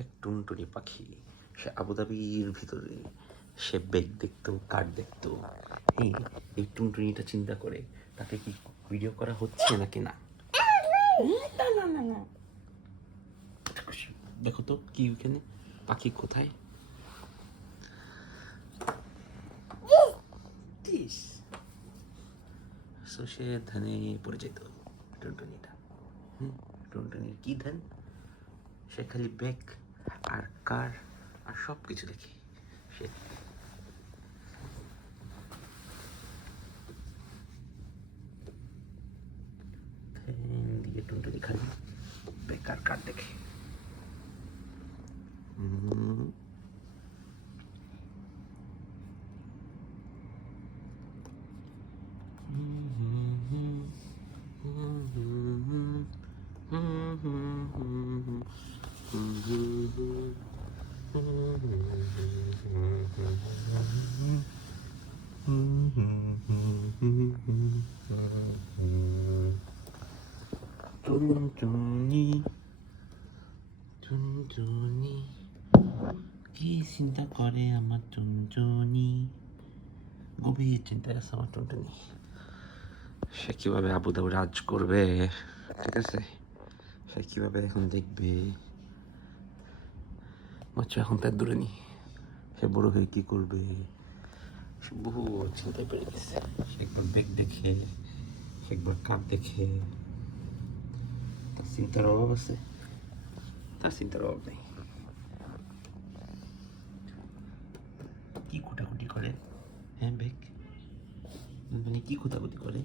এক টুনটুনি পাখি, সে আবুধাবির ভিতরে, সে বেগ দেখতো, কাঠ দেখতো। এই টুনটুনিটা চিন্তা করে তাকে কি ভিডিও করা হচ্ছে নাকি না। দেখো তো কি ওখানে পাখি কোথায়। সে ধানে পড়ে যেত টুনটুনিটা। টুনটুনির কি ধান, সে খালি বেগ আর কার আর সব কিছু দেখে। সে দিয়ে টুনটুনি খালি বেগ আর কার দেখে। টুনটুনি টুনটুনি কি চিন্তা করে আমার টুনটুনি, গভীর চিন্তায় আছে আমার টুনটুনি। সে কিভাবে আবুধাবি রাজ করবে, ঠিক আছে, সে কিভাবে এখন দেখবে। বাচ্চা এখন তার দূরে নি, সে বড় হয়ে কি করবে, সে বহু চিন্তায় পড়ে গেছে। সে একবার বেগ দেখে, সে একবার কাঠ দেখে, তার চিন্তার অভাব আছে, তার চিন্তার অভাব নেই। কি কুটাকুটি করে, হ্যাঁ বেগ, মানে কি কুটাকুটি করে।